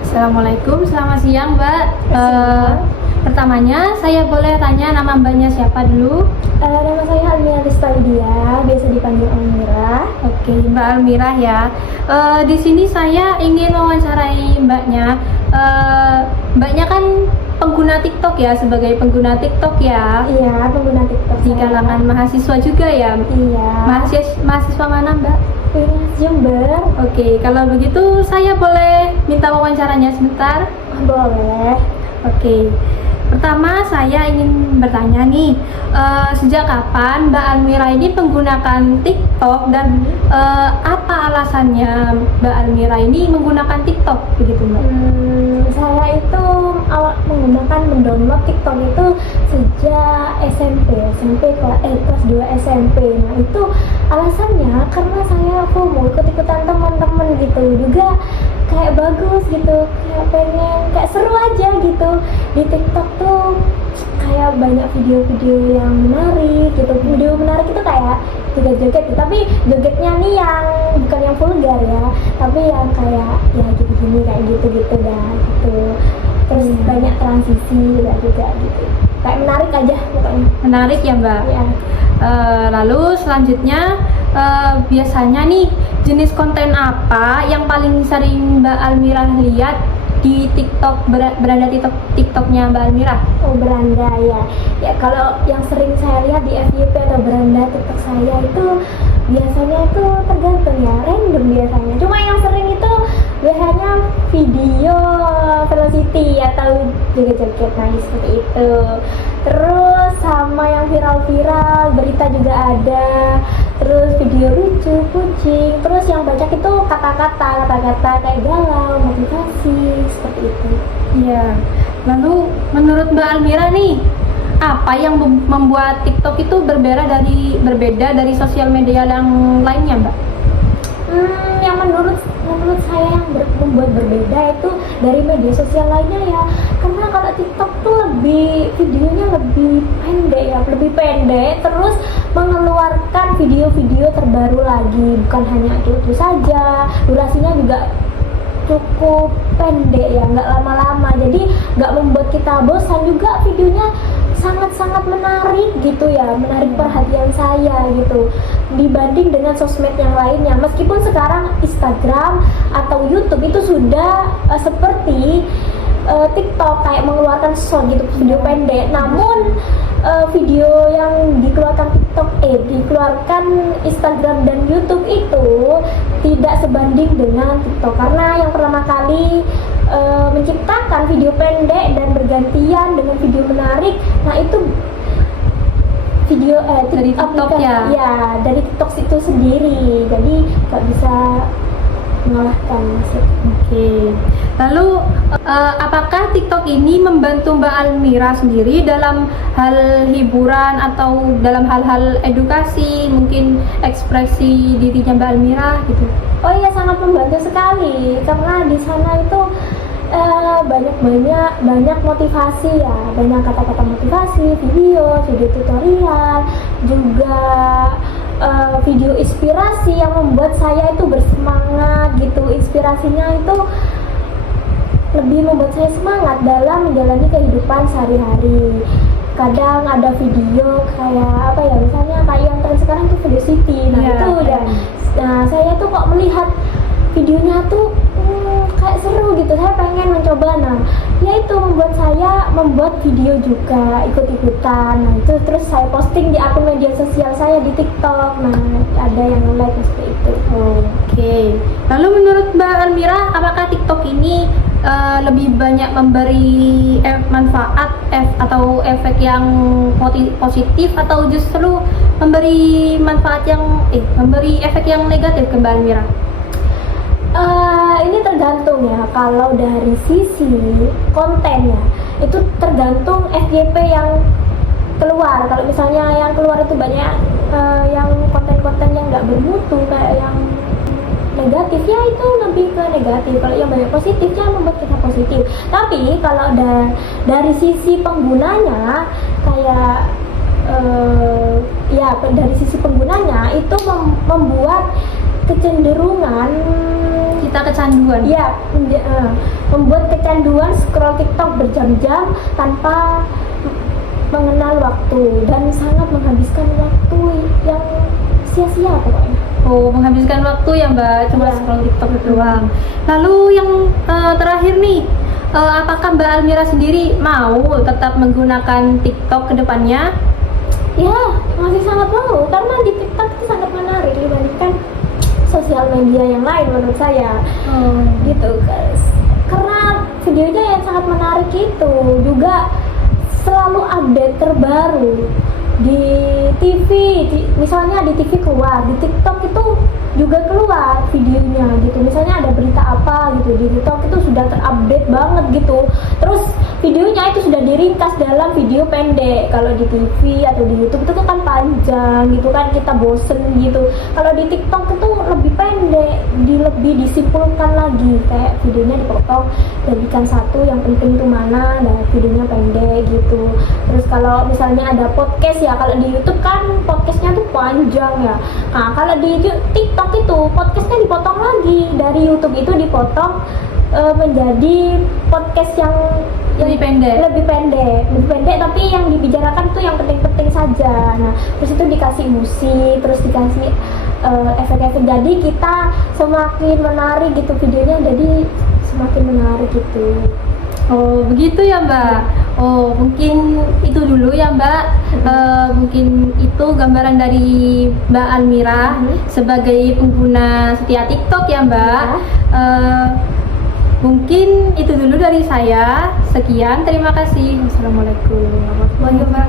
Assalamualaikum, selamat siang Mbak. Pertamanya saya boleh tanya nama Mbaknya siapa dulu? Nama saya Almira Rizalidia, biasa dipanggil Almira. Oke, Mbak Almira ya. Di sini saya ingin mewawancarai Mbaknya. Mbaknya kan pengguna TikTok ya, sebagai pengguna TikTok ya. Iya, pengguna TikTok. Di kalangan mahasiswa juga ya. Iya. Mahasiswa mana Mbak? Ini Jember. Oke, kalau begitu saya boleh minta wawancaranya sebentar? Boleh. Oke. Pertama saya ingin bertanya nih, sejak kapan Mbak Almira ini menggunakan TikTok dan apa alasannya Mbak Almira ini menggunakan TikTok begitu Mbak? Saya itu awal mendownload TikTok itu sejak SMP kelas 2 SMP. Nah itu alasannya karena saya mau ikut-ikutan teman-teman gitu, juga kayak bagus gitu, kayak pengen kayak seru aja gitu. Di TikTok tuh kayak banyak video-video yang menarik gitu. Video menarik itu kayak joget-joget gitu, tapi jogetnya nih yang bukan yang vulgar ya, tapi yang kayak ya gini-gini kayak gitu-gitu dah gitu. Terus banyak transisi juga gitu, kayak menarik aja pokoknya. Menarik ya Mbak? Ya. Lalu selanjutnya biasanya nih jenis konten apa yang paling sering Mbak Almira lihat di TikTok, beranda TikToknya Mbak Almira? Oh, beranda ya. Ya kalau yang sering saya lihat di FYP atau beranda TikTok saya itu biasanya itu tergantung ya, random biasanya. Cuma yang sering itu biasanya video velocity atau joget-joget nice seperti itu. Terus sama yang viral-viral, berita juga ada. Terus video lucu, kucing. Terus yang banyak itu kata-kata kayak galau, motivasi seperti itu. Iya. Lalu menurut Mbak Almira nih, apa yang membuat TikTok itu berbeda dari sosial media yang lainnya, Mbak? Yang menurut saya yang membuat berbeda itu dari media sosial lainnya ya, karena kalau TikTok tuh videonya lebih pendek, terus mengeluarkan video-video terbaru lagi, bukan hanya itu saja, durasinya juga cukup pendek ya, nggak lama-lama, jadi nggak membuat kita bosan, juga videonya sangat-sangat menarik gitu ya, menarik perhatian saya gitu dibanding dengan sosmed yang lainnya. Meskipun sekarang Instagram atau YouTube itu sudah seperti TikTok kayak mengeluarkan short gitu, video pendek, namun video yang dikeluarkan Instagram dan YouTube itu tidak sebanding dengan TikTok, karena yang pertama kali menciptakan video pendek dan bergantian dengan video menarik, nah itu video dari TikTok ya? Ya, dari TikTok itu sendiri, jadi nggak bisa mengalahkan maksud. Oke. Lalu apakah TikTok ini membantu Mbak Almira sendiri dalam hal hiburan atau dalam hal-hal edukasi, mungkin ekspresi dirinya Mbak Almira gitu? Oh iya, sangat membantu sekali, karena di sana itu banyak motivasi ya, banyak kata-kata motivasi, video tutorial, juga video inspirasi yang membuat saya itu bersemangat gitu. Inspirasinya itu lebih membuat saya semangat dalam menjalani kehidupan sehari-hari. Kadang ada video kayak misalnya kayak yang tren sekarang itu video city, itu udah. Nah, saya tuh kok melihat videonya tuh kayak seru gitu, saya pengen mencoba. Nah, ya itu membuat saya membuat video juga ikut-ikutan. Nah, itu terus saya posting di akun media sosial saya di TikTok. Nah, ada yang like seperti itu. Oke. Lalu menurut Mbak Almira, apakah TikTok ini lebih banyak memberi manfaat atau efek yang positif, atau justru memberi memberi efek yang negatif ke Mbak Almira? Ini tergantung ya. Kalau dari sisi kontennya itu tergantung FYP yang keluar. Kalau misalnya yang keluar itu banyak yang konten-konten yang nggak bermutu, kayak yang negatif, ya itu lebih ke negatif. Kalau yang banyak positifnya membuat kita positif. Tapi kalau dari sisi penggunanya kayak ya dari sisi penggunanya itu membuat kecenderungan Kita kecanduan. ya membuat kecanduan scroll TikTok berjam-jam tanpa mengenal waktu dan sangat menghabiskan waktu yang sia-sia pokoknya. Oh, menghabiskan waktu ya Mbak, cuma Iya. scroll TikTok doang. Lalu yang terakhir nih, apakah Mbak Almira sendiri mau tetap menggunakan TikTok ke depannya? Ya, masih sangat mau karena di TikTok itu sangat menarik dibandingkan sosial media yang lain menurut saya. Gitu guys. Karena videonya yang sangat menarik itu juga selalu update terbaru di TV, misalnya di TV keluar, di TikTok itu juga keluar videonya gitu. Misalnya ada berita apa gitu di TikTok itu sudah terupdate banget gitu. Terus videonya itu sudah diringkas dalam video pendek. Kalau di TV atau di YouTube itu kan panjang gitu kan, kita bosen gitu. Kalau di TikTok itu lebih pendek, lebih disimpulkan lagi, kayak videonya dipotong jadikan satu yang penting itu mana, dan videonya pendek gitu. Terus kalau misalnya ada podcast ya, kalau di YouTube kan podcastnya tuh panjang ya. Nah kalau di TikTok itu podcastnya dipotong lagi, dari YouTube itu dipotong menjadi podcast yang Lebih pendek. lebih pendek tapi yang dibicarakan tuh yang penting-penting saja. Nah terus itu dikasih musik, terus dikasih efek-efek, jadi kita semakin menarik gitu videonya, jadi semakin menarik gitu. Oh, begitu ya Mbak. Oh, mungkin itu dulu ya Mbak. Mungkin itu gambaran dari Mbak Almira sebagai pengguna setia TikTok ya Mbak. Mungkin itu dulu dari saya. Sekian, terima kasih. Wassalamualaikum warahmatullahi wabarakatuh.